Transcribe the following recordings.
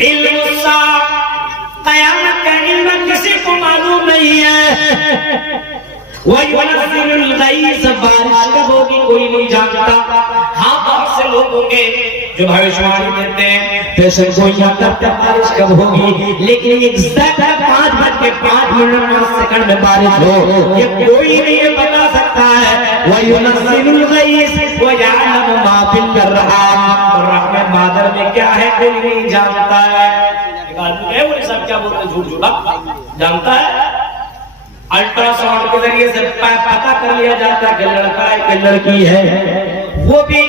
علم الساعہ، قیامت کا علم کسی کو معلوم نہیں ہے۔ وَيُنَزِّلُ الْغَيْثَ، بارش کب ہوگی کوئی نہیں جانتا۔ ہاں بہت سے لوگ ہوں گے جو بھوشواری دیتے ہیں پیشن گوئیاں کرتے بارش کب ہوگی، لیکن ایگزیکٹ 5:05 میں بارش ہو یہ کوئی نہیں بتا سکتا ہے۔ وَيُنَزِّلُ الْغَيْثَ وَيَعْلَمُ مَا فِي الْأَرْحَامِ، رحم مادر میں کیا ہے کوئی نہیں جانتا ہے۔ ایک آدمی ہے وہ سب کیا بولتے ہیں جھوٹ جھوٹا جانتا ہے۔ الٹرا ساؤنڈ کے ذریعے سے پتہ کر لیا جاتا ہے کہ لڑکا ہے کہ لڑکی ہے، وہ بھی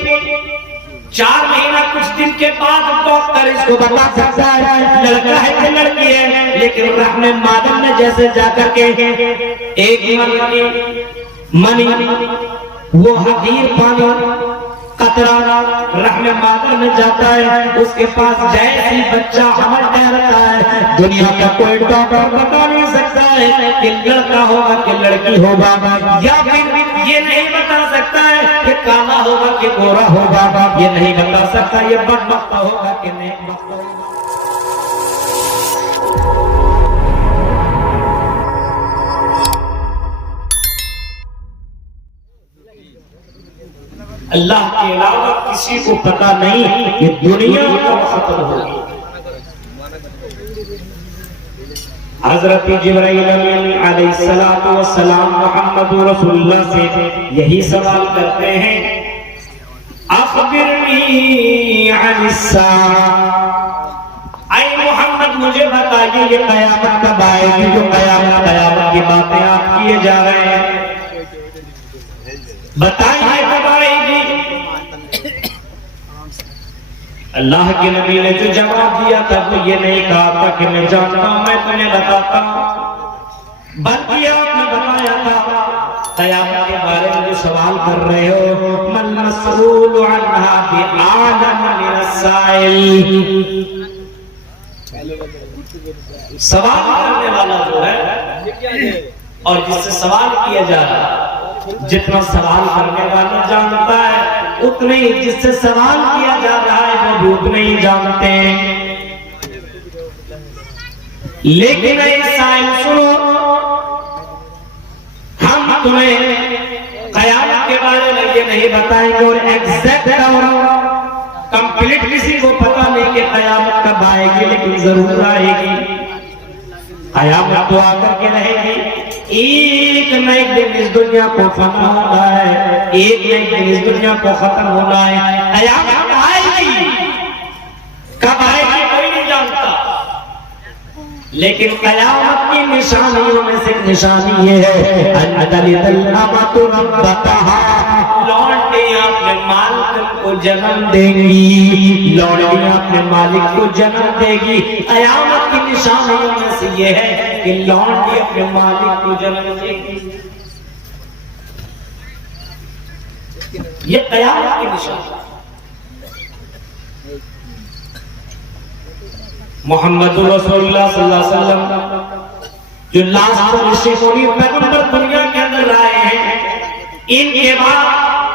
4 مہینہ کچھ دن کے بعد ڈاکٹر اس کو بتا سکتا ہے لڑکا ہے کہ لڑکی ہے، لیکن رحم مادر میں جیسے جا کر کے ایک منی وہ حقیر پانی قطرہ رحم مادر میں جاتا ہے، اس کے پاس جیسی بچہ حمل ٹھہرتا ہے، دنیا کا کوئی ڈاکٹر بتا نہیں سکتا ہے کہ لڑکا ہوگا کہ لڑکی ہوگا، یا پھر یہ نہیں بتا سکتا ہے کہ کالا ہوگا کہ گورا ہوگا، یہ نہیں بتا سکتا یہ بدبخت ہوگا کہ نیک بخت ہوگا۔ اللہ کے علاوہ کسی کو پتا نہیں کہ دنیا کب ختم ہوگی۔ حضرت جبرائیل علیہ السلام محمد رسول اللہ سے یہی سوال کرتے ہیں، اخبرنی عن الساعہ، اے محمد مجھے بتائیے یہ قیامت کب آئے گی، جو قیامت کی باتیں آپ کیے جا رہے ہیں، بتائیے کب آئے گی۔ اللہ کے نبی نے جو جواب دیا تھا وہ یہ نہیں کہا تھا کہ میں جانتا ہوں میں تمہیں بتاتا ہوں، بلکہ آپ نے بتایا تھا قیامت کے بارے میں جو سوال کر رہے ہو، من مسئول عنہا بِأَعْلَمَ مِنَ السَّائِلِ، سوال کرنے والا جو ہے اور جس سے سوال کیا جا رہا ہے، جتنا سوال کرنے والا جانتا ہے اتنے ہی جس سے سوال کیا جا رہا ہے وہ بھی اتنے ہی جانتے ہیں۔ لیکن اے سائل سنو، ہم تمہیں قیامت کے بارے میں یہ نہیں بتائیں گے اور ایگزیکٹ اور کمپلیٹ کسی کو پتا نہیں کہ قیامت کب آئے گی، لیکن ضرور آئے گی۔ قیامت تو آ کر کے رہے گی، ایک نہ ایک دن اس دنیا کو فنا ہونا ہے، ایک نہ ایک دن اس دنیا کو ختم ہونا ہے۔ قیامت آئے گی، کب آئے گی کوئی نہیں جانتا، لیکن قیامت کی نشانیوں میں سے نشانی یہ ہے ان تلد الامۃ ربتہا، لونڈیاں اپنے مالک کو جنم دیں گی، لونڈیاں اپنے مالک کو جنم دے گی۔ قیامت کی نشانیوں میں سے یہ ہے کہ لونڈی اپنے مالک کو جنم دے گی، یہ قیامت کی نشانی۔ محمد رسول اللہ صلی اللہ علیہ وسلم جو لاسٹ رسول پیغمبر دنیا کے اندر آئے ہیں، ان کے بعد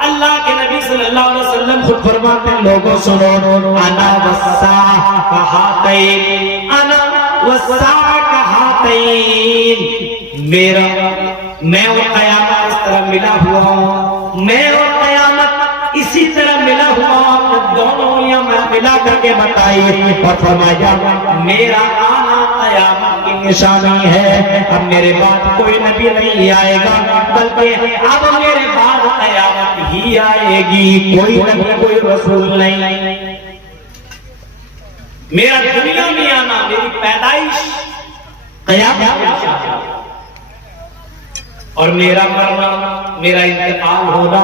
اللہ کے نبی صلی اللہ علیہ وسلم خود فرماتے ہیں لوگوں سنو، انا والساعہ کہاتین، انا والساعہ کہاتین، میں اور قیامت اس طرح ملا ہوا ہوں، میں اور قیامت اسی طرح ملا ہوا ہوں، دونوں انگلیاں میں ملا کر کے بتائی اور فرمایا میرا آنا قیامت کی نشانی ہے، اب میرے بعد کوئی نبی نہیں آئے گا، بلکہ اب میرے بعد قیامت ہی آئے گی، کوئی نبی کوئی رسول نہیں۔ میرا دنیا میں آنا، میری پیدائش قیامت کی نشانی ہے، اور میرا مرنا، میرا انتقال ہونا،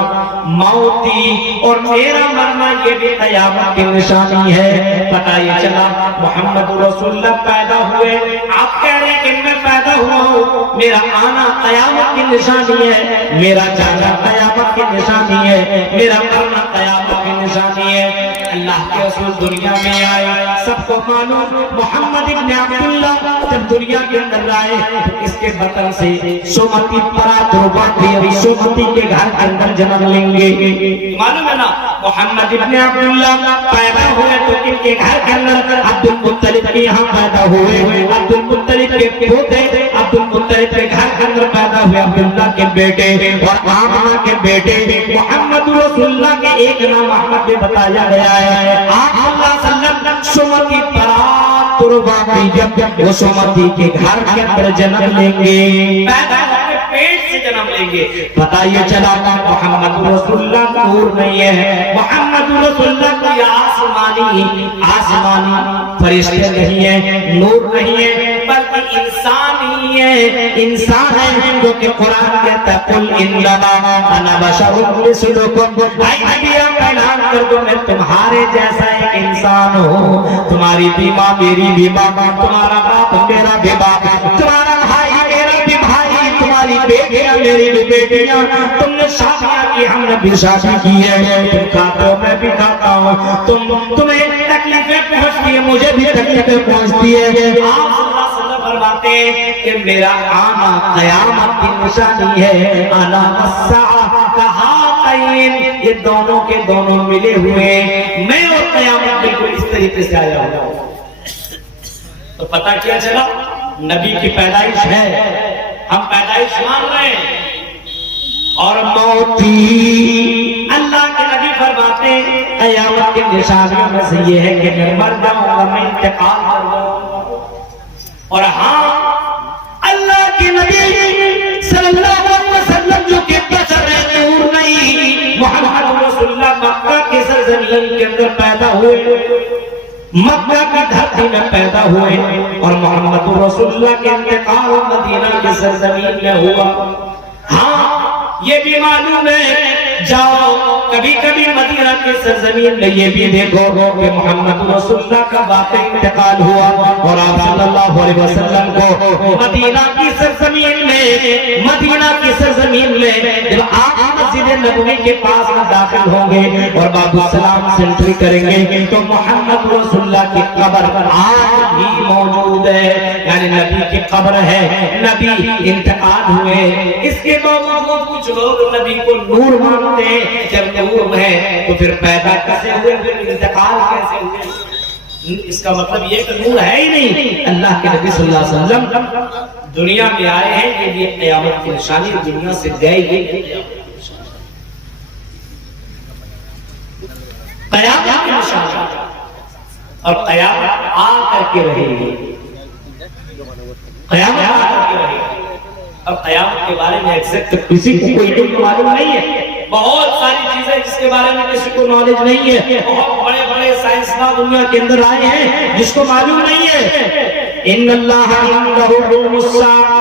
موتی اور میرا مرنا یہ بھی قیامت کی نشانی ہے۔ پتہ یہ چلا محمد رسول اللہ پیدا ہوئے، آپ کہہ رہے ہیں کہ میں پیدا ہوا ہوں، میرا آنا قیامت کی نشانی ہے، میرا جانا قیامت کی نشانی ہے، میرا مرنا قیامت کی نشانی ہے۔ اللہ کے رسول دنیا میں آئے، سب کو معلوم محمد ابن عبداللہ جب دنیا کے اندر آئے اس کے بطن سے سومتی پرات روباتی سومتی کے گھر کے اندر جنم لیں گے، معلوم ہے نا۔ محمد ابن عبداللہ پیدا ہوئے تو ان کے گھر کے اندر عبد المطلب المطلب کے یہاں پیدا ہوئے، عبد المطلب کے پوتے، عبد المطلب کے گھر کے اندر پیدا ہوئے عبداللہ کے بیٹے اور آمنہ کے بیٹے محمد رسول اللہ کے ایک نام محمد میں بتایا گیا ہے۔ آپ صلی اللہ علیہ وسلم سمتی برات قربانی جب وہ سمتی کے گھر کے اندر جنم لیں گے، پیدا ہوئے پیٹ سے جنم لیں گے، پتہ یہ چلا محمد رسول اللہ نور نہیں ہے، محمد رسول اللہ کوئی آسمانی فرشتے نہیں ہے، نور نہیں ہے، بلکہ انسان ہی ہے، انسان ہے جو کہ قرآن کہتا ہے قل انما انا بشر مثلکم، اے نبی اعلان کر دو میں تمہارے جیسا ایک انسان ہوں، تمہاری بھی ماں میری بھی ماں، تمہارا باپ میرا بھی باپ، تمہارا بھائی میرا بھی بھائی، تمہاری بیٹیاں میری بھی بیٹیاں، تم نے شادیاں کی ہم نے بھی شادی کی ہے، تم کھاتے ہو میں بھی کھاتا ہوں، تمہیں تکلیفیں پہنچتی ہے مجھے بھی تکلیفیں پہنچتی ہے۔ آپ صلی اللہ علیہ وسلم فرماتے ہیں کہ میرا آنا قیامت کی نشانی ہے، انا الساعہ کہاتین، یہ دونوں کے دونوں ملے ہوئے، میں اور قیامت بالکل اس طریقے سے آیا ہوں۔ تو پتہ کیا چلا نبی کی پیدائش ہے، ہم پیدائش مان رہے ہیں، اور موت بھی اللہ کے نبی فرماتے ہیں قیامت کی نشانیوں میں سے یہ ہے کہ میں مر جاؤں گا، میں انتقال کر دوں، اور ہاں اللہ کے نبی صلی اللہ علیہ وسلم جو کہ بشر ہے، نور نہیں، محمد رسول اللہ مکہ کے سرزمین کے اندر پیدا ہوئے، مکہ کی دھرتی میں پیدا ہوئے، اور محمد رسول اللہ کے انتقال مدینہ کی سرزمین میں ہوا۔ ہاں یہ بھی معلوم ہے، جاؤ کبھی کبھی مدینہ کی سرزمین میں یہ بھی دیکھو کہ محمد رسول اللہ کا واقعی انتقال ہوا، اور آپ صلی اللہ علیہ وسلم کو مدینہ کی سرزمین میں، مدینہ کی سرزمین میں جب آپ مسجد نبوی کے پاس میں داخل ہوں گے اور باب السلام سے انٹری کریں گے تو محمد رسول اللہ کی قبر آج بھی موجود ہے، یعنی نبی کی قبر ہے، نبی انتقال ہوئے، اس کے باوجود کچھ لوگ نبی کو نور مانتے ہیں، جب نور ہے تو پھر پیدا کیسے ہوئے، پھر انتقال کیسے ہوئے؟ اس کا مطلب یہ کہ نور ہے ہی نہیں۔ اللہ کے نبی صلی اللہ علیہ وسلم دنیا میں آئے ہیں کہ یہ قیامت کی نشانی، دنیا سے گئے یہ قیامت کی نشانی، اور قیامت آ کر کے رہے گی، قیامت آ کر کے رہے گی۔ اب قیامت کے بارے میں ایگزیکٹ کسی کو کوئی علم معلوم نہیں ہے، بہت ساری چیزیں جس کے بارے میں کسی کو نالج نہیں ہے، بہت بڑے بڑے سائنسداں دنیا کے اندر آئے ہیں جس کو معلوم نہیں ہے۔ ان اللہ عنده علم الساعہ،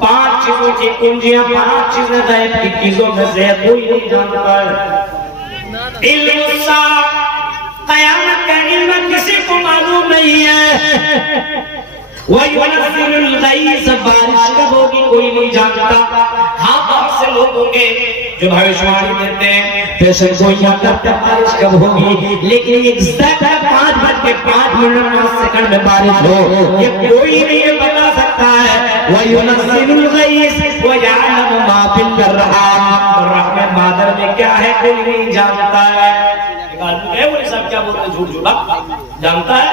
5 چیزوں کی کنجیاں، 5 چیزیں غیب کی چیزوں میں سے کوئی نہیں جانتا ہے۔ علم الساعہ، قیامت کا علم کسی کو معلوم نہیں ہے۔ وَيُنَزِّلُ الْغَيْثَ، بارش کب ہوگی کوئی نہیں جانتا۔ ہاں بہت سے لوگ ہوں گے جو بھوشواری دیتے ہیں، پیشن گوئیاں کرتے ہیں بارش کب ہوگی، لیکن ایگزیکٹ 5:05 میں بارش ہو یہ کوئی نہیں بتا سکتا ہے۔ وَيُنَزِّلُ الْغَيْثَ وَيَعْلَمُ مَا فِي الْأَرْحَامِ، رحم مادر میں کیا ہے کوئی نہیں جانتا ہے۔ ایک آدمی ہے وہ سب کیا بولتے ہیں، جھوٹ جھوٹا جانتا ہے۔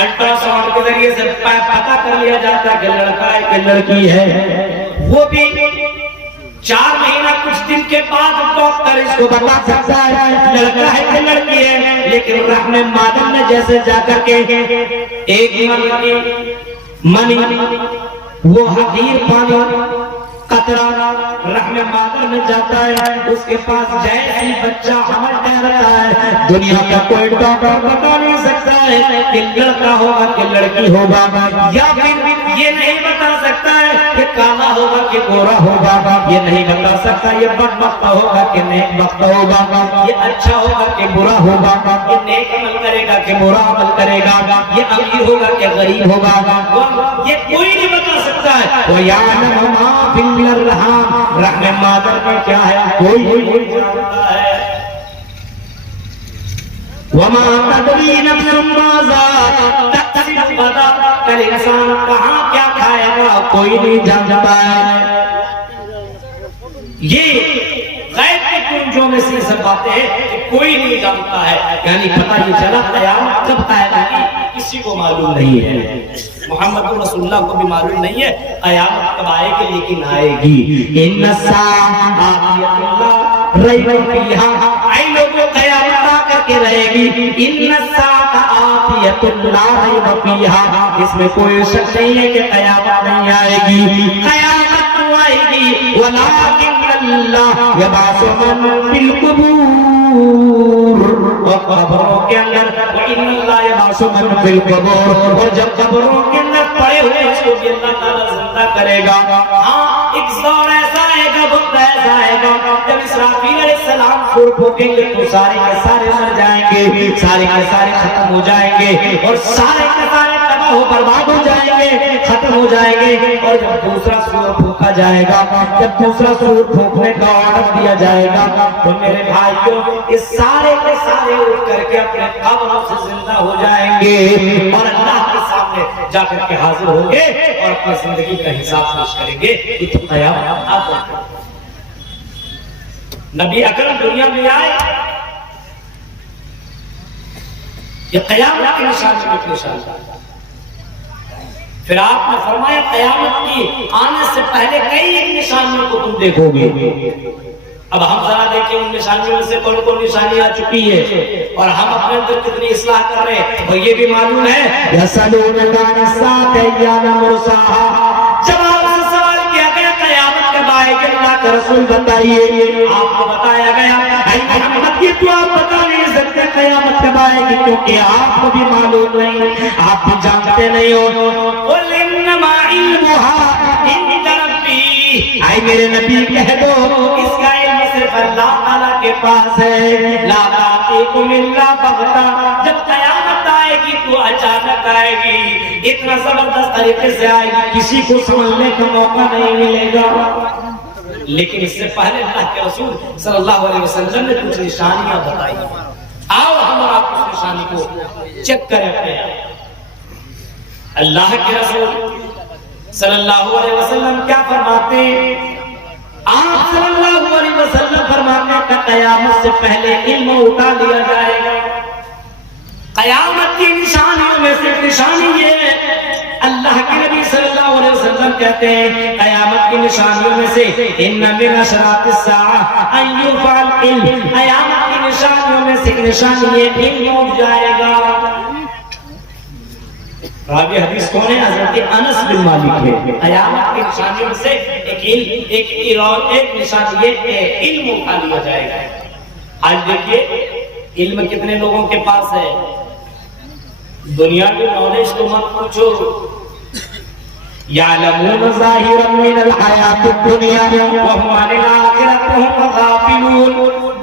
الٹرا ساؤنڈ کے ذریعے سے پتہ کر لیا جاتا ہے کہ لڑکا ہے کہ لڑکی ہے، وہ بھی 4 مہینہ کچھ دن کے بعد ڈاکٹر اس کو بتا سکتا ہے لڑکا ہے کہ لڑکی ہے، لیکن رحم مادر میں جیسے جا کر کے ایک منی وہ حقیر پانی قطرہ رحم مادر میں جاتا ہے، اس کے پاس جیسی بچہ حمل ٹھہرتا ہے، دنیا کا کوئی ڈاکٹر بتا نہیں سکتا ہے کہ لڑکا ہوگا کہ لڑکی ہوگا، یا پھر یہ نہیں بتا سکتا ہے کہ کالا ہوگا کہ گورا ہوگا، یہ نہیں بتا سکتا یہ بدبخت ہوگا کہ نیک بخت ہوگا، یہ اچھا ہوگا کہ برا ہوگا، یہ نیک عمل کرے گا کہ برا عمل کرے گا، یہ امیر ہوگا کہ غریب ہوگا، یہ کوئی نہیں بتا سکتا ہے۔ وَيَعْلَمُ مَا فِي الْأَرْحَامِ، رحم مادر میں کیا ہے کوئی نہیں جانتا ہے۔ وَمَا تَدْرِي نَفْسٌ مَاذَا تَكْسِبُ غَدًا، کل انسان کہاں کیا کھائے گا کوئی نہیں جانتا ہے۔ یہ غیب کی کنجوں میں سے سب باتیں ہیں کہ کوئی نہیں جانتا ہے، یعنی پتہ یہ چلا قیامت کب قائم ہوگی، اس کسی کو معلوم نہیں ہے، محمد رسول اللہ کو بھی معلوم نہیں ہے قیامت کب آئے گی، لیکن آئے گی۔ ان الساعۃ آتیۃ لا ریب فیہا، اے لوگوں قیامت آ کر کے رہے گی۔ ان الساعۃ آتیۃ لا ریب فیہا، اس میں کوئی شک نہیں ہے کہ قیامت نہیں آئے گی، قیامت تو آئے گی، ولکن اللہ یبعث من فی القبور، اور قبروں کے اندر وَإِنَّ اللَّهَ يَبْعَثُ مَن فِي الْقُبُورِ، اور جب قبروں کے اندر پڑے ہوئے اس کو بھی اللہ تعالیٰ زندہ کرے گا۔ ہاں ایک دور ایسا آئے گا، وقت ایسا آئے گا جب اسرافیل علیہ السلام سور پھونکیں گے تو سارے کے سارے مر جائیں گے، سارے کے سارے ختم ہو جائیں گے، اور سارے کے سارے تباہ و برباد ہو جائیں گے، ختم ہو جائیں گے۔ اور جب دوسرا سور پھونکا جائے گا، جب دوسرا سور پھونکنے کا آرڈر دیا جائے گا تو میرے بھائیوں اس سارے کے سارے اٹھ کر کے اپنے قبروں سے زندہ ہو جائیں گے اور اللہ کے سامنے جا کر کے حاضر ہوں گے اور اپنی زندگی کا حساب پیش کریں گے۔ یہ تو قیامت آ جائے گا۔ نبی اکرم دنیا میں آئے، یہ قیامت کی نشانی میں نشان، پھر آپ نے فرمایا قیامت کی آنے سے پہلے کئی ایک نشانیوں کو تم دیکھو گے۔ اب ہم ذرا دیکھیں ان نشانیوں میں سے کون کون نشانی آ چکی ہے اور ہم اپنے اندر کتنی اصلاح کر رہے ہیں، اور یہ بھی معلوم ہے یسألونک عن الساعۃ ایان مرساہا، جب آپ سے سوال کیا گیا قیامت کب آئے گی اللہ کا رسول بتائیے، آپ کو بتایا گیا اے محمد یہ تو آپ بتا نہیں سکتے قیامت کب آئے گی کیونکہ آپ کو بھی معلوم نہیں، آپ بھی جانتے نہیں ہو۔ قل انما علمها عند ربی، اے میرے نبی کہہ دو اس کا علم صرف اللہ تعالیٰ کے پاس ہے، لا تأتیکم الا بغتہ، جب قیامت آئے گی تو اچانک آئے گی، اتنا زبردست طریقے سے آئے گی کسی کو سمجھنے کا موقع نہیں ملے گا۔ لیکن اس سے پہلے اللہ کے رسول صلی اللہ علیہ وسلم نے کچھ نشانیاں بتائی، آؤ ہم اور آپ اس نشانی کو چیک کریں اپنے۔ اللہ کے رسول صلی اللہ علیہ وسلم کیا فرماتے ہیں؟ آپ صلی اللہ علیہ وسلم فرماتے ہیں کہ قیامت سے پہلے علم اٹھا لیا جائے گا۔ قیامت کی نشانیوں میں سے نشانی یہ ہے، اللہ کے نبی صلی اللہ علیہ وسلم کہتے ہیں قیامت کی نشانیوں میں سے ان من اشراط الساعہ ان یرفع العلم، قیامت کی نشانیوں میں سے نشانی یہ علم اٹھ جائے گا۔ راوی حدیث کون ہے؟ حضرت انس بن مالک ہے۔ قیامت کی نشانیوں میں سے ایک نشانی یہ کہ علم اٹھا لیا جائے گا۔ آج دیکھیے علم کتنے لوگوں کے پاس ہے، دنیا کی نالج تو مت پوچھو، یعلمون ظاہرا من الحیات الدنیا وهم عن الآخرۃ هم غافلون،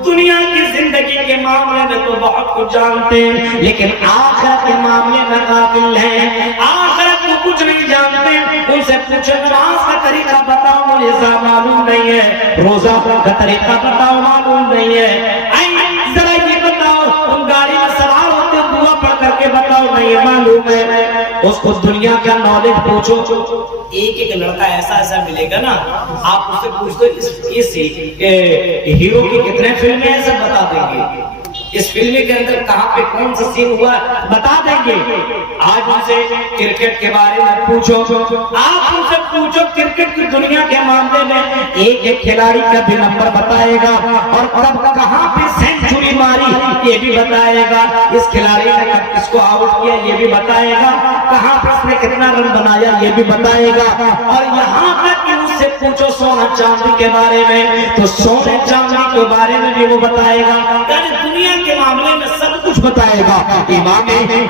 دنیا کی زندگی کے معاملے میں تو بہت کچھ جانتے ہیں لیکن آخرت کے معاملے میں غافل ہیں، آخرت کو کچھ نہیں جانتے۔ ان سے پوچھو نماز کا طریقہ بتاؤ، مجھے معلوم نہیں ہے، روزہ کا طریقہ بتاؤ، معلوم نہیں ہے، ذرا یہ بتاؤ تم گاڑی میں سوار ہوتے دعا پڑھ کر کے بتاؤ، نہیں معلوم ہے۔ اس کو دنیا کا نالج پوچھو، ایک ایک لڑکا ایسا ایسا ملے گا نا، آپ اس سے پوچھ دو اس ہیرو کی کتنے فلمیں ہیں سب بتا دیں گے، اس فلم کے اندر کہاں پہ کون سا سین ہوا بتا دیں گے۔ آج ان سے کرکٹ کے بارے میں پوچھو، آپ ان سے پوچھو کرکٹ کی دنیا کے معاملے میں ایک ایک کھلاڑی کا بھی نمبر بتائے گا اور کب کہاں پہ سینچری ماری یہ بھی بتائے گا، اس کھلاڑی نے کب کس کو آؤٹ کیا یہ بھی بتائے گا، کہاں پہ اس نے کتنا رن بنایا یہ بھی بتائے گا، اور یہاں تک کہ اس سے پوچھو سونا چاندی کے بارے میں تو سونے چاندی کے بارے میں بھی وہ بتائے گا، یعنی دنیا کے معاملے میں سب کچھ بتائے گا۔ امام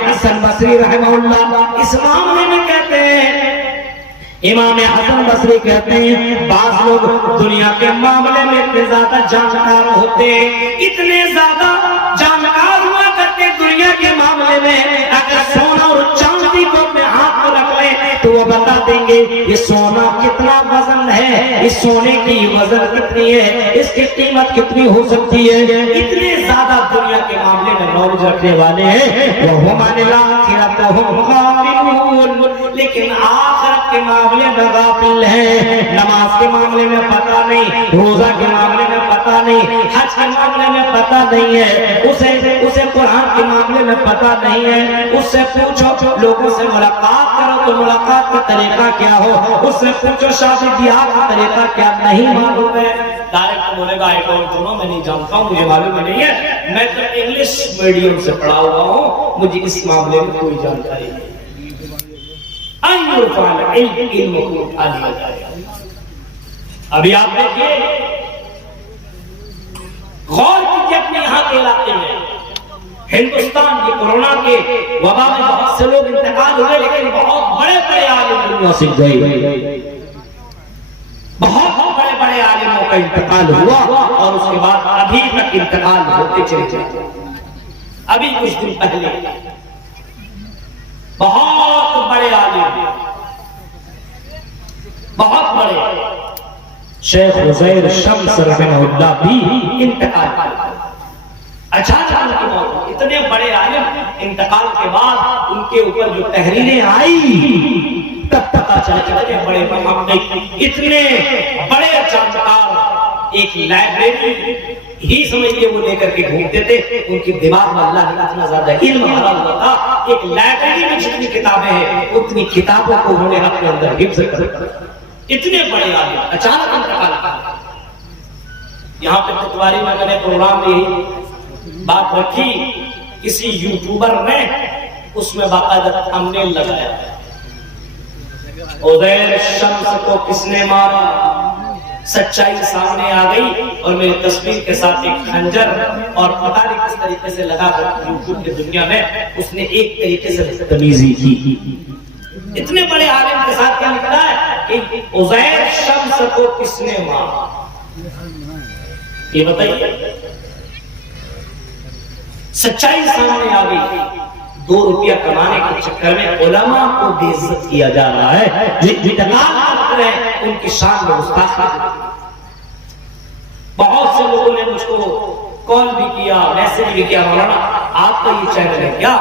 حسن بصری رحمہ اللہ اس معاملے میں کہتے ہیں، امام حسن بصری کہتے ہیں بعض لوگ دنیا کے معاملے میں اتنے زیادہ جانکار ہوتے ہیں، اتنے زیادہ جانکار ہوا کرتے دنیا کے معاملے میں، اگر سونا اور چاندی کو اپنے ہاتھ میں رکھ لیں تو وہ بتا دیں گے یہ سونا کتنا وزن ہے، اس سونے کی وزن کتنی ہے، اس کی قیمت کتنی ہو سکتی ہے، اتنے زیادہ دنیا کے معاملے میں نالج رکھنے والے ہیں۔ وَهُمْ عَنِ الْآخِرَةِ هُمْ غَافِلُونَ، لیکن آخرت کے معاملے میں غافل ہیں، نماز کے معاملے میں پتہ نہیں، روزہ کے معاملے میں پتہ پتا نہیں, حج کے معاملے میں پتا نہیں ہے, اسے قرآن کے معاملے میں پتا نہیں ہے, اس سے پوچھو لوگوں سے ملاقات کرو تو ملاقات کا طریقہ کیا ہو, اس سے پوچھو شادی بیاہ کا طریقہ کیا, نہیں معلوم ہے. ڈائریکٹ بولے گا آئی ڈونٹ نو, میں نہیں جانتا ہوں, مجھے معلوم نہیں ہے, میں تو انگلش میڈیم سے پڑھا ہوا ہوں, مجھے اس معاملے میں کوئی جانکاری نہیں. علم کو اٹھا لیا جائے. ابھی آپ دیکھیے, غور کیجیے اپنے یہاں کے علاقے میں, ہندوستان کی کورونا کے وبا میں بہت سے لوگ انتقال ہوئے, لیکن بہت بڑے بڑے عالم دنیا سے گئے, بہت بڑے بڑے عالموں کا انتقال ہوا, اور اس کے بعد ابھی تک انتقال ہوتے چلے جاتے. ابھی کچھ دن پہلے بہت بڑے عالم, بہت بڑے شیخ عزیر شمس رحمہ اللہ بھی انتقال کر, اچانک ان کی موت. اتنے بڑے عالم انتقال کے بعد ان کے اوپر جو تحریریں آئی تب پتا چلا اتنے بڑے محقق, اتنے بڑے جانکار, ایک لائبریری ہی سمجھیے وہ لے کر کے گھومتے تھے. ان کی دماغ میں اللہ نے اتنا زیادہ علم بھرا ہوا تھا, ایک لائبریری میں جتنی کتابیں ہیں اتنی کتابوں کو انہوں نے اپنے اندر حفظ کر رکھا. اتنے بڑے عالم اچانک انتقال کر. یہاں پہ فتواری میں نے پروگرام میں بات رکھی, کسی یوٹیوبر نے اس میں باقاعدہ تھمبنیل لگایا, عزیر شمس کو کس نے مارا. سچائی سامنے آ گئی اور میری تصویر کے ساتھ ایک خنجر, اور پتہ نہیں کس طریقے سے لگا کر یوٹیوب کی دنیا میں اس نے ایک طریقے سے بدتمیزی کی. اتنے بڑے عالم کے ساتھ کیا لکھتا ہے کہ عزیر شمس کو کس نے مارا. یہ بتائیے, سچائی سامنے آ گئی, 2 روپیہ کمانے کے چکر میں علماء کو بے عزت کیا جا رہا ہے, جو انتقال کر رہے ہیں ان کی شان میں گستاخی. بہت سے لوگوں نے مجھ کو کال بھی کیا, میسج بھی کیا, مولانا آپ کا یہ چینل ہے کیا.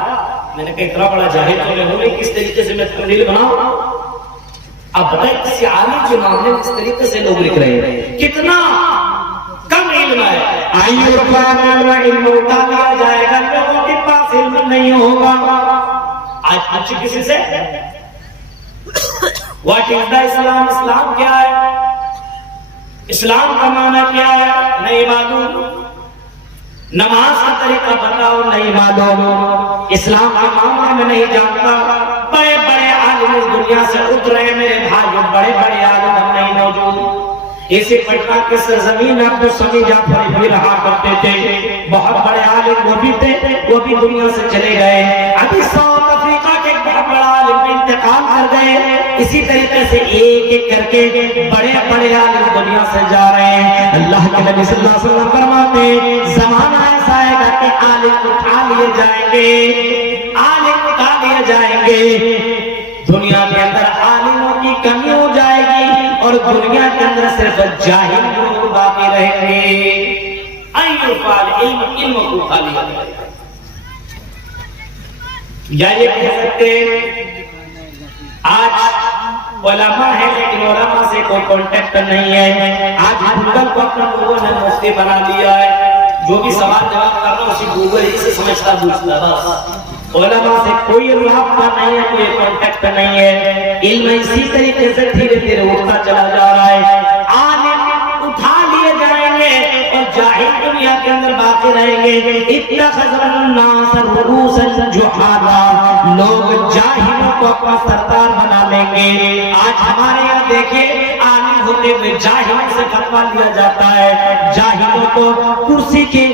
میں نے کہا اتنا بڑا جاہل تو نہیں ہوں, کس طریقے سے میں تھمبنیل بناؤں. اب بتائیں کسی عالم کے معاملے میں کس طریقے سے لوگ لکھ رہے ہیں, کتنا کم علم ہے. آئیے علم اٹھا لیا جائے گا, لوگوں کے پاس علم نہیں ہوگا. آج پوچھ کسی سے واٹ از دا اسلام, اسلام کیا ہے, اسلام کا معنی کیا ہے, نہیں معلوم. نماز کا طریقہ بتاؤ, نہیں معلوم. اسلام کا معاملہ میں نہیں جانتا. بڑے بڑے عالم اس دنیا سے اترے میرے بھائیوں, بڑے بڑے عالم ہم نہیں موجود. اسی پٹنہ کے سرزمین عبد السمیع جعفری بھی رہا کرتے تھے, بہت بڑے عالم وہ بھی تھے, وہ بھی دنیا سے چلے گئے. ابھی ساؤتھ افریقہ کے ایک بہت بڑا عالم انتقال کر گئے. اسی طریقے سے ایک ایک کر کے بڑے بڑے عالم دنیا سے جا رہے ہیں. اللہ کے نبی صلی اللہ علیہ وسلم فرماتے ہیں زمانہ ایسا آئے گا کہ عالم اٹھا لیے جائیں گے, عالم اٹھا لیے جائیں گے. دنیا کے اندر عالموں کی کمی ہو جائے گی اور دنیا کے اندر صرف جاہل لوگ باقی رہیں گے. علم کو اٹھا لیا جائے گا. یا یہ کہہ سکتے آج علماء ہے لیکن علماء سے کوئی کانٹیکٹ نہیں ہے. آج گوگل کو اپنا لوگوں نے مفتی بنا لیا ہے, جو بھی سوال جواب کرنا اسی گوگل ہی سے سمجھتا بوجھتا. بس علماء سے کوئی رابطہ نہیں ہے, کوئی کانٹیکٹ نہیں ہے. علم اسی طریقے سے دھیرے دھیرے اٹھتا چلا جا رہا ہے. عالم اٹھا لیے جائیں گے اور جاہل دنیا کے اندر باقی رہیں گے. اتخذ الناس رؤوسا جہالا, لوگ جاہلوں کو اپنا سردار بنا لیں گے. آج ہمارے یہاں دیکھیں عالم ہوتے ہوئے جاہلوں سے فتویٰ لیا جاتا ہے. جاہلوں کو کرسی کے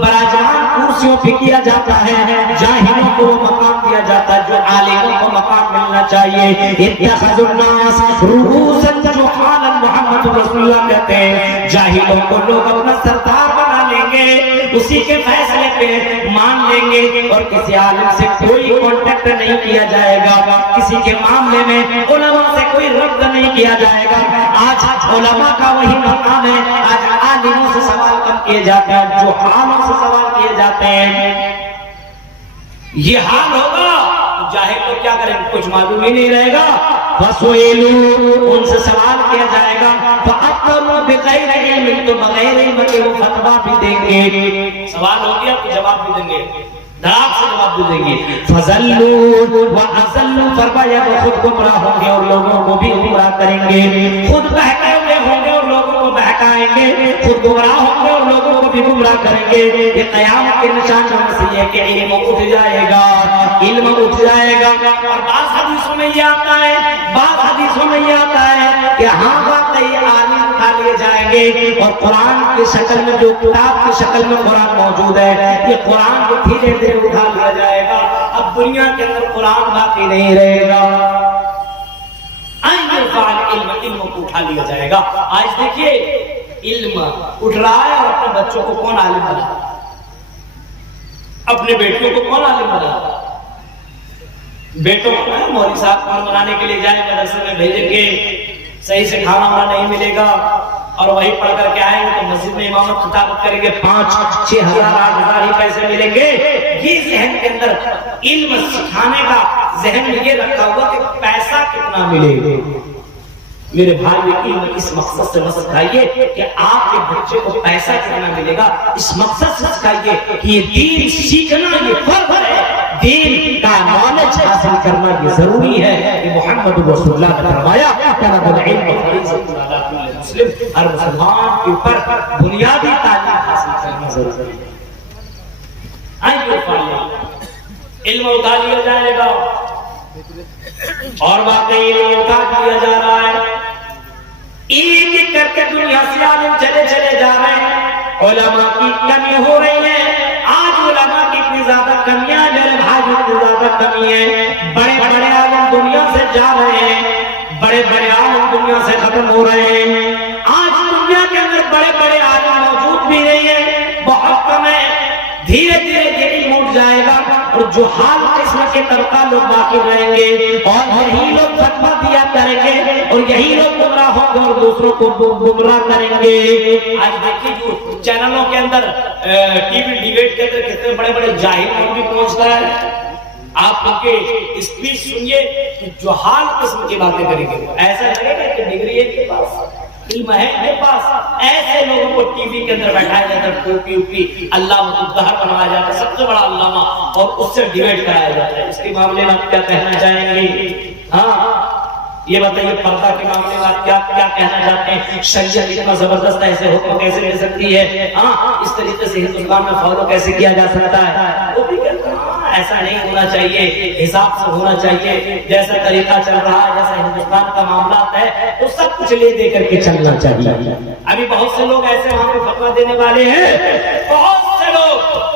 براجمان کرسیوں پہ کیا جاتا ہے, جاہلوں کو مقام دیا جاتا ہے جو عالموں کو مقام ملنا چاہیے. اتخذ الناس رؤوسا جہالا, محمد رسول اللہ کہتے ہیں جاہلوں کو لوگ اپنا سردار بنا لیں گے, اسی کے فیصلے پہ مان لیں گے اور کسی عالم سے کوئی کانٹیکٹ نہیں کیا جائے گا. کسی کے معاملے میں علماء سے کوئی رد نہیں کیا جائے گا. آج علماء کا وہی مقام ہے, آج عالموں سے سوال کم کیے جاتے ہیں, جو عالموں سے سوال کیے جاتے ہیں. یہ حال ہوگا جاہل کو کیا کریں, کچھ معلوم ہی نہیں رہے گا. فسئلوا ان سے سوال کیا جائے گا فأفتوا بغیر علم تو بغیر علم کے وہ فتویٰ بھی دیں گے. سوال ہو گیا تو جواب بھی دیں گے, دھڑام سے جواب بھی دیں گے. فضلوا واضلوا فرمایا وہ خود گمراہ ہوں گے اور لوگوں کو بھی گمراہ کریں گے, خود بہکائے ہوئے ہوں گے اور لوگوں کو بہکائیں گے, خود گمراہ ہوں گے اور لوگوں کو بھی گمراہ کریں گے. یہ قیامت کے نشان سے ہے کہ علم اٹھ جائے گا, علم اٹھ جائے گا. اور بعض حدیثوں میں یہ آتا ہے, بعض حدیثوں میں یہ آتا ہے کہ ہاں واقعی عالم اٹھا لیے جائیں گے اور قرآن کی شکل میں, جو کتاب کی شکل میں قرآن موجود ہے, یہ قرآن کو دھیرے دھیرے اٹھا لیا جائے گا. اب دنیا کے اندر قرآن باقی نہیں رہے گا. علم, علم کو اٹھا لیا جائے گا. آج دیکھیے علم اٹھ رہا ہے اور اپنے بچوں کو کون عالم بنا, اپنے بیٹوں کو کون عالم بنا. بیٹوں کو مولوی صاحب کون بنانے کے لیے جائیں, مدرسے میں بھیجیں گے, صحیح سے کھانا وانا نہیں ملے گا اور وہی پڑھ کر کے آئیں گے تو مسجد میں امامت خطابت کریں گے, 5-6 ہزار 8 ہزار ہی پیسے ملیں گے. یہ ذہن کے اندر علم سکھانے کا ذہن میں یہ رکھا ہوا کہ پیسہ کتنا ملے گا. میرے بھائی علم اس مقصد سے سکھائیے کہ آپ کے بچے کو پیسہ کتنا ملے گا, اس مقصد سے سکھائیے کہ یہ دین سیکھنا یہ فرض ہے, دین کا نالج حاصل کرنا یہ ضروری ہے. کہ محمد رسول اللہ نے فرمایا طلب العلم فریضۃ علی کل مسلم, ہر مسلمان کے اوپر بنیادی تعلیم حاصل کرنا ضروری ہے. علم اٹھا لیا جائے گا اور واقعی علم اٹھا دیا جا رہا ہے. ایک ایک کر کے دنیا سے عالم چلے چلے جا رہے ہیں. علماء کی کمی ہو رہی ہے. آج علماء کی اتنی زیادہ کمیاں ہیں بھائی, اتنی زیادہ کمی ہے. بڑے بڑے عالم دنیا سے جا رہے ہیں, بڑے بڑے عالم دنیا سے ختم ہو رہے ہیں. آج دنیا کے اندر بڑے بڑے عالم موجود بھی نہیں ہیں, بہت کم ہے. دھیرے دھیرے یہ علم اٹھ جائے گا اور جو حال قسم کے طبقہ لوگ باقی رہیں گے اور یہی لوگ فتویٰ دیا کریں گے اور یہی لوگ گمراہ ہوں گے اور دوسروں کو گمراہ کریں گے. آج دیکھیے جو چینلوں کے اندر ٹی وی ڈیبیٹ کے اندر کتنے بڑے بڑے جاہل لوگ بھی پہنچتا ہے. آپ ان کے اسپیچ سنیے کہ جو حال قسم کی باتیں کریں گے, ایسا لگے گا کہ ڈگری ہے کے پاس, علم ہے میرے پاس. ایسے لوگوں کو ٹی وی کے اندر بیٹھایا جاتا ہے, ٹوپی اللہ متحر بنوایا جاتا ہے, سب سے بڑا علامہ, اور اس سے ڈیبیٹ کرایا جاتا ہے. اس کے معاملے میں آپ کیا کہنا چاہیں گے؟ ہاں یہ بتائیے, پردہ کے معاملے میں آپ کیا کہنا چاہتے ہیں؟ شریعت اتنا زبردست ایسے حکم کیسے لے سکتی ہے؟ ہاں اس طریقے سے ہندوستان میں فالو کیسے کیا جا سکتا ہے؟ وہ بھی کہتا ہے ایسا نہیں ہونا چاہیے, حساب سے ہونا چاہیے. جیسا طریقہ چل رہا ہے, جیسا ہندوستان کا معاملات ہے, تو سب کچھ لے دے کر کے چلنا چاہیے. ابھی بہت سے لوگ ایسے وہاں پہ فتویٰ دینے والے ہیں, بہت سے لوگ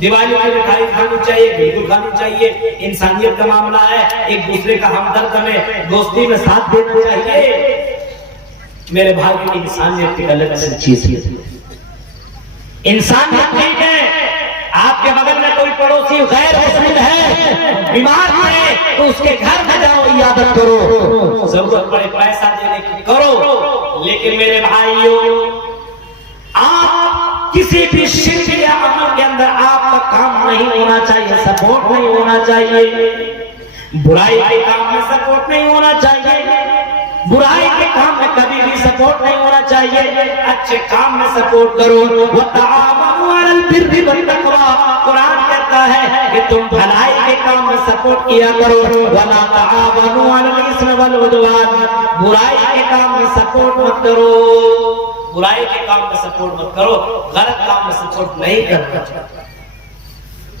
دیوالی کی مٹھائی کھانی چاہیے, بالکل کھانی چاہیے, انسانیت کا معاملہ ہے, ایک دوسرے کا ہمدرد میں دوستی میں ساتھ دینا چاہیے. میرے بھائی انسانیت ایک الگ سی چیز ہے. انسانیت ٹھیک ہے, آپ کے بغل میں کوئی پڑوسی غیر مسلم ہے, بیمار ہے, تو اس کے گھر میں جاؤ, عیادت کرو, ضرورت پڑے پیسہ دینے کی کرو. لیکن میرے بھائیوں, آپ کسی بھی شرک یا عمل کے اندر آپ کا کام نہیں ہونا چاہیے, سپورٹ نہیں ہونا چاہیے. برائی کے کام میں سپورٹ نہیں ہونا چاہیے, برائی کے کام میں کبھی بھی سپورٹ نہیں ہونا چاہیے. اچھے کام میں سپورٹ کرو. وَتَعَاوَنُوا عَلَى الْبِرِّ وَالتَّقْوَىٰ, قرآن کہتا ہے کہ تم بھلائی کے کام میں سپورٹ کیا کرو. وَلَا تَعَاوَنُوا عَلَى الْإِثْمِ وَالْعُدْوَانِ, برائی کے کام میں سپورٹ مت کرو, برائی کے کام میں سپورٹ مت کرو, غلط کام میں سپورٹ نہیں کرنا.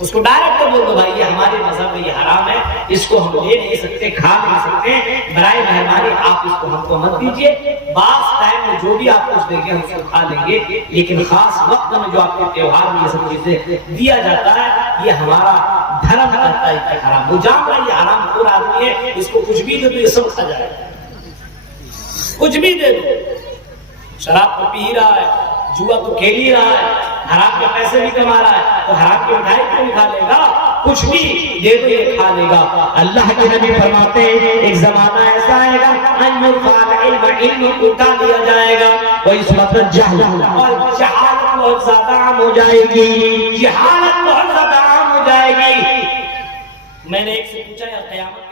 اس کو ڈائریکٹ بول دو بھائی یہ ہمارے مذہب میں یہ حرام ہے, اس کو ہم لے نہیں سکتے, کھا نہیں سکتے, برائے مہربانی آپ اس کو ہم کو مت دیجیے. بعض ٹائم میں جو بھی آپ کچھ دیں گے ہم اس کو کھا لیں گے, لیکن خاص وقت میں جو آپ کے تہوار میں یہ سب چیزیں دیا جاتا ہے, یہ ہمارا دھرم کہتا ہے کہ حرام. وہ جان رہا ہے یہ حرام خور آدمی ہے, اس کو کچھ بھی دے تو یہ سب کھا جائے گا, کچھ بھی دے دو. شراب تو پی رہا ہے, جوا تو کھیل ہی رہا ہے, حرام کے پیسے بھی کما رہا ہے, تو حرام کی مٹھائی کیوں نہیں کھا لے گا؟ کچھ بھی دے دو یہ کھا لے گا. اللہ کے نبی فرماتے ہیں ایک زمانہ ایسا آئے گا علم اٹھا لیا جائے گا, وہی اس وقت جہل اور جہالت بہت زیادہ عام ہو جائے گی, جہالت بہت زیادہ عام ہو جائے گی. میں نے ایک سے پوچھا یا قیامت